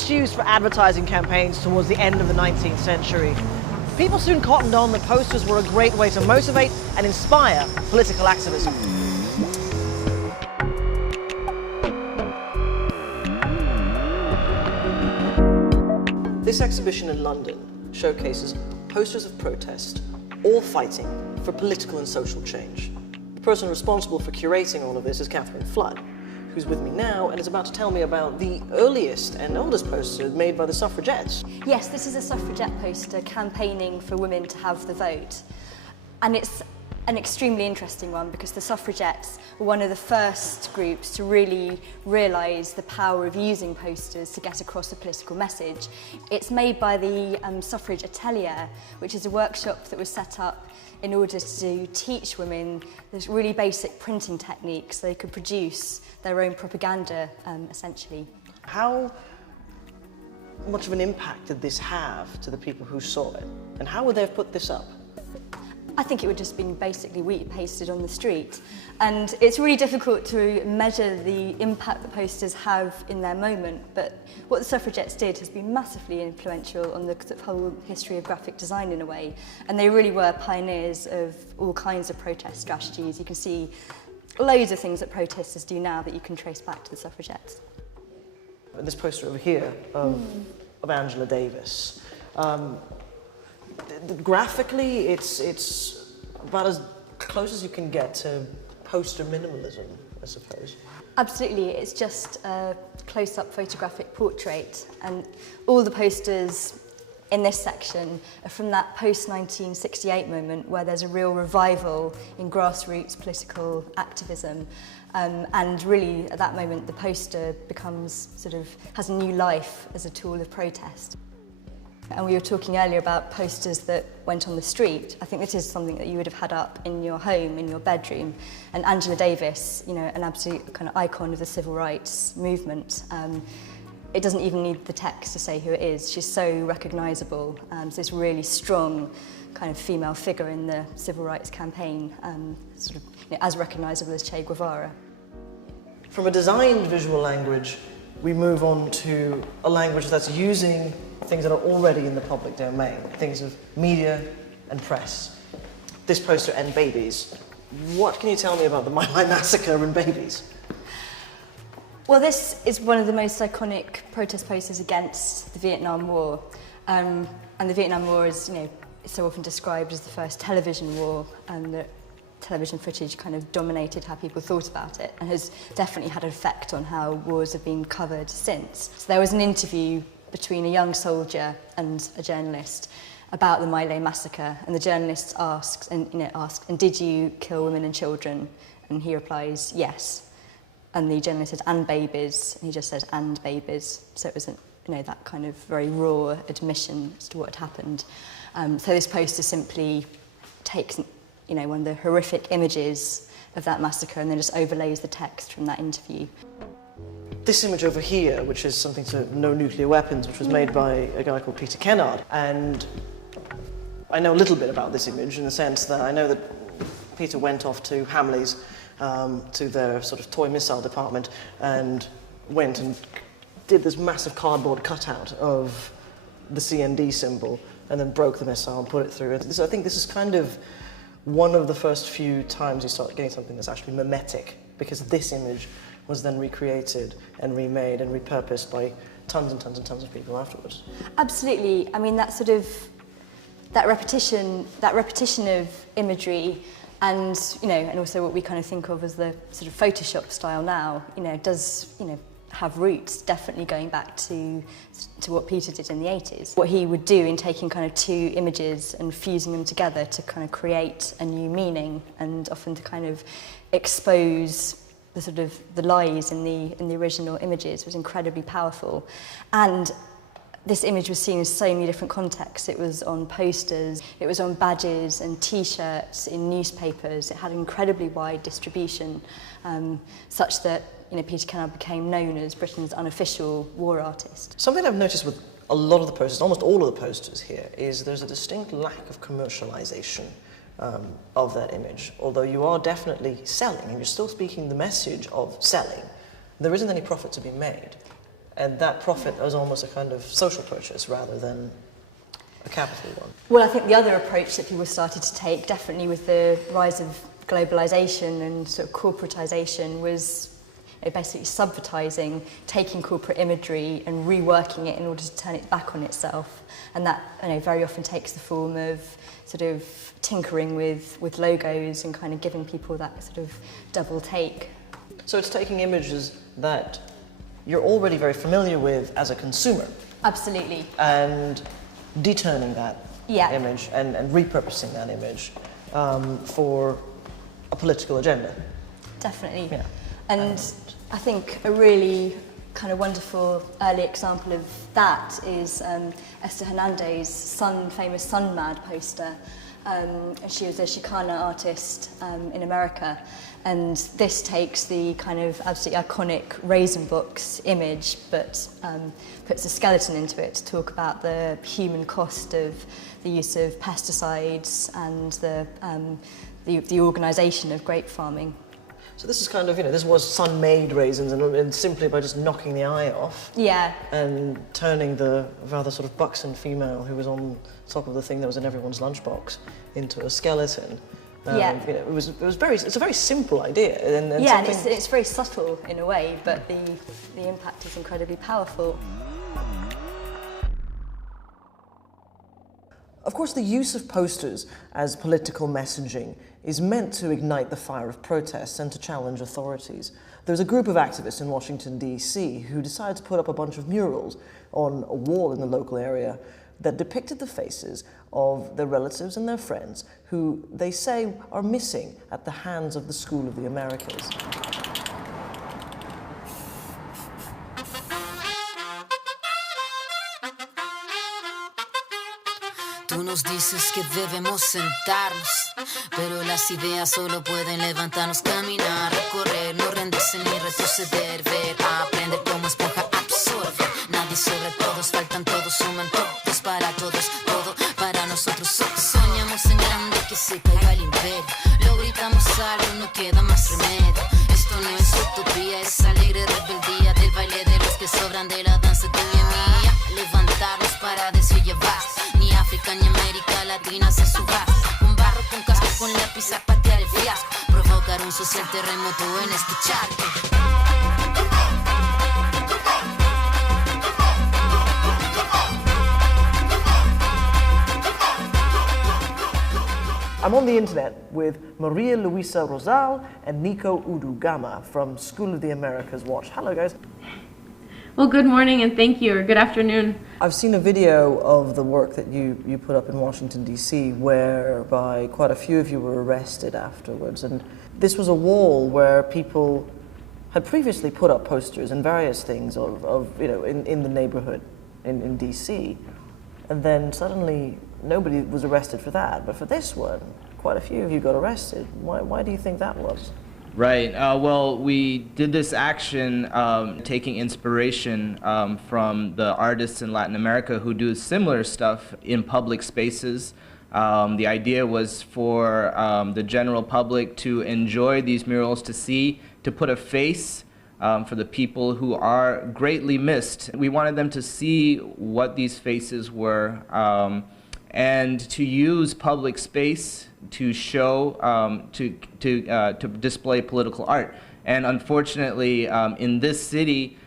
First used for advertising campaigns towards the end of the 19th century, people soon cottoned on that posters were a great way to motivate and inspire political activism. This exhibition in London showcases posters of protest, all fighting for political and social change. The person responsible for curating all of this is Catherine Flood, who's with me now and is about to tell me about the earliest and oldest poster made by the suffragettes. Yes, this is a suffragette poster campaigning for women to have the vote. And it's an extremely interesting one because the suffragettes were one of the first groups to really realise the power of using posters to get across a political message. It's made by the Suffrage Atelier, which is a workshop that was set up in order to teach women this really basic printing techniques so they could produce their own propaganda, essentially. How much of an impact did this have to the people who saw it? And how would they have put this up? I think it would just been basically wheat pasted on the street. And it's really difficult to measure the impact the posters have in their moment, but what the suffragettes did has been massively influential on the whole history of graphic design in a way. And they really were pioneers of all kinds of protest strategies. You can see loads of things that protesters do now that you can trace back to the suffragettes. And this poster over here of Angela Davis. Graphically, it's about as close as you can get to poster minimalism, I suppose. Absolutely, it's just a close-up photographic portrait, and all the posters in this section are from that post-1968 moment where there's a real revival in grassroots political activism. And really, at that moment, the poster has a new life as a tool of protest. And we were talking earlier about posters that went on the street. I think this is something that you would have had up in your home, in your bedroom. And Angela Davis, you know, an absolute kind of icon of the civil rights movement. It doesn't even need the text to say who it is. She's so recognisable. So this really strong kind of female figure in the civil rights campaign, as recognisable as Che Guevara. From a designed visual language, we move on to a language that's using things that are already in the public domain, things of media and press. This poster and babies. What can you tell me about the My Lai massacre and babies? Well, this is one of the most iconic protest posters against the Vietnam War. And the Vietnam War is, you know, so often described as the first television war, and the television footage kind of dominated how people thought about it and has definitely had an effect on how wars have been covered since. So there was an interview between a young soldier and a journalist about the My Lai massacre, and the journalist asks, and did you kill women and children? And he replies, yes. And the journalist says, and babies, and he just says, and babies. So it was, that kind of very raw admission as to what had happened. So this poster simply takes, one of the horrific images of that massacre and then just overlays the text from that interview. This image over here, which is something to No Nuclear Weapons, which was made by a guy called Peter Kennard. And I know a little bit about this image in the sense that I know that Peter went off to Hamleys, to their sort of toy missile department, and went and did this massive cardboard cutout of the CND symbol and then broke the missile and put it through. I think this is kind of one of the first few times you start getting something that's actually mimetic, because this image was then recreated and remade and repurposed by tons and tons and tons of people afterwards. Absolutely. I mean, that repetition of imagery, and and also what we kind of think of as the sort of Photoshop style now, does have roots definitely going back to what Peter did in the 80s. What he would do in taking kind of two images and fusing them together to kind of create a new meaning, and often to kind of expose the lies in the original images, was incredibly powerful. And this image was seen in so many different contexts. It was on posters, it was on badges and T-shirts, in newspapers. It had incredibly wide distribution, such that Peter Kennard became known as Britain's unofficial war artist. Something I've noticed with a lot of the posters, almost all of the posters here, is there's a distinct lack of commercialization of that image. Although you are definitely selling, and you're still speaking the message of selling, there isn't any profit to be made. And that profit was almost a kind of social purchase rather than a capital one. Well, I think the other approach that people started to take, definitely with the rise of globalization and sort of corporatization, was basically subvertising, taking corporate imagery and reworking it in order to turn it back on itself. And that very often takes the form of sort of tinkering with logos and kind of giving people that sort of double take. So it's taking images that you're already very familiar with as a consumer. Absolutely. And deturning that image and repurposing that image for a political agenda. Definitely. Yeah. And I think a really kind of wonderful early example of that is Esther Hernandez's famous Sun Mad poster. She was a Chicana artist in America, and this takes the kind of absolutely iconic raisin box image but puts a skeleton into it to talk about the human cost of the use of pesticides and the organisation of grape farming. So this is kind of, this was sun-made raisins, and simply by just knocking the eye off and turning the rather sort of buxom female who was on top of the thing that was in everyone's lunchbox into a skeleton. It's a very simple idea. And it's very subtle in a way, but the impact is incredibly powerful. Of course, the use of posters as political messaging is meant to ignite the fire of protests and to challenge authorities. There was a group of activists in Washington, D.C. who decided to put up a bunch of murals on a wall in the local area that depicted the faces of their relatives and their friends who they say are missing at the hands of the School of the Americas. Tú nos dices que debemos sentarnos, pero las ideas solo pueden levantarnos, caminar, recorrer, no rendirse ni retroceder, ver, aprender como esponja absorbe. Nadie sobre todos, faltan todos, suman todos para todos, todo para nosotros. Soñamos en grande que se caiga el imperio, lo gritamos alto, no queda más remedio. Esto no es utopía, es alegre rebeldía del baile de los que sobran de la danza tuya y mía. Levantarnos para llevar. Ni África ni América Latina se suba. Un barro con casco, con lápiz a patear el fiasco. Provocar un social terremoto en este charco. I'm on the internet with Maria Luisa Rosal and Nico Udugama from School of the Americas Watch. Hello, guys. Well, good morning and thank you, or good afternoon. I've seen a video of the work that you put up in Washington, D.C., whereby quite a few of you were arrested afterwards. And this was a wall where people had previously put up posters and various things in the neighborhood in D.C. And then suddenly nobody was arrested for that. But for this one, quite a few of you got arrested. Why do you think that was? Right. Well, we did this action taking inspiration from the artists in Latin America who do similar stuff in public spaces. The idea was for the general public to enjoy these murals, to put a face for the people who are greatly missed. We wanted them to see what these faces were and to use public space to show, to display political art. And unfortunately, in this city,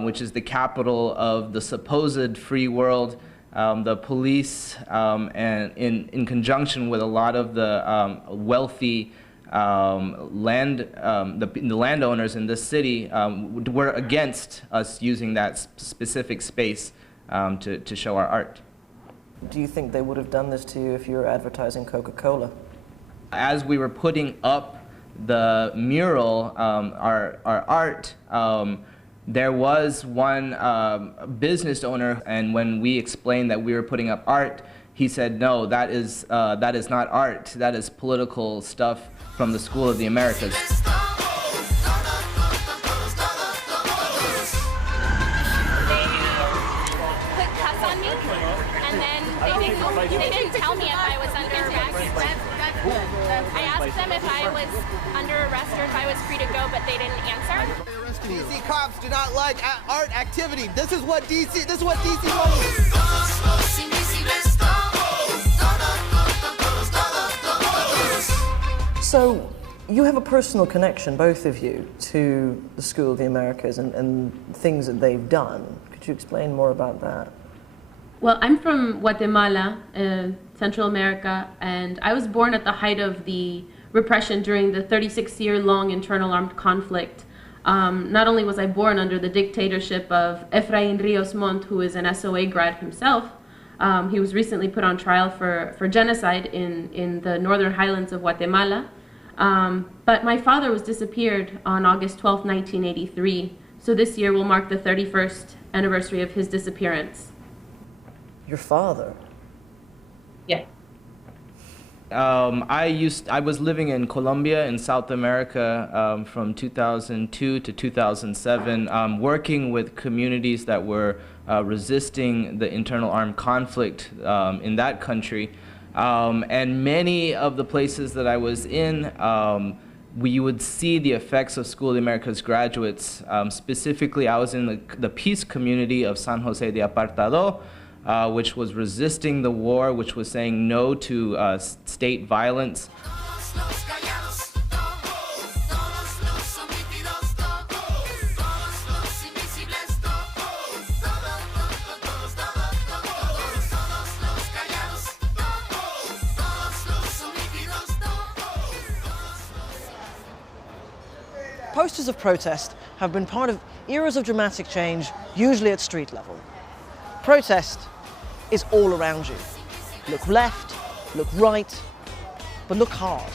which is the capital of the supposed free world, the police, and in conjunction with a lot of the wealthy the landowners in this city, were against us using that specific space to show our art. Do you think they would have done this to you if you were advertising Coca-Cola? As we were putting up the mural, our art, there was one business owner, and when we explained that we were putting up art, he said, "No, that is not art. That is political stuff from the School of the Americas." Quick cuss on me, and then They didn't tell me if I was under arrest. I asked them if I was under arrest or if I was free to go, but they didn't answer. DC cops do not like art activity. This is what DC wants. So, you have a personal connection, both of you, to the School of the Americas and things that they've done. Could you explain more about that? Well, I'm from Guatemala, Central America, and I was born at the height of the repression during the 36-year-long internal armed conflict. Not only was I born under the dictatorship of Efraín Ríos Montt, who is an SOA grad himself. He was recently put on trial for genocide in the northern highlands of Guatemala. But my father was disappeared on August 12, 1983. So this year will mark the 31st anniversary of his disappearance. Your father? Yeah. I was living in Colombia in South America from 2002 to 2007, working with communities that were resisting the internal armed conflict in that country. And many of the places that I was in, we would see the effects of School of the Americas graduates. Specifically, I was in the peace community of San Jose de Apartado, which was resisting the war, which was saying no to state violence. Posters of protest have been part of eras of dramatic change, usually at street level. Protest is all around you. Look left, look right, but look hard.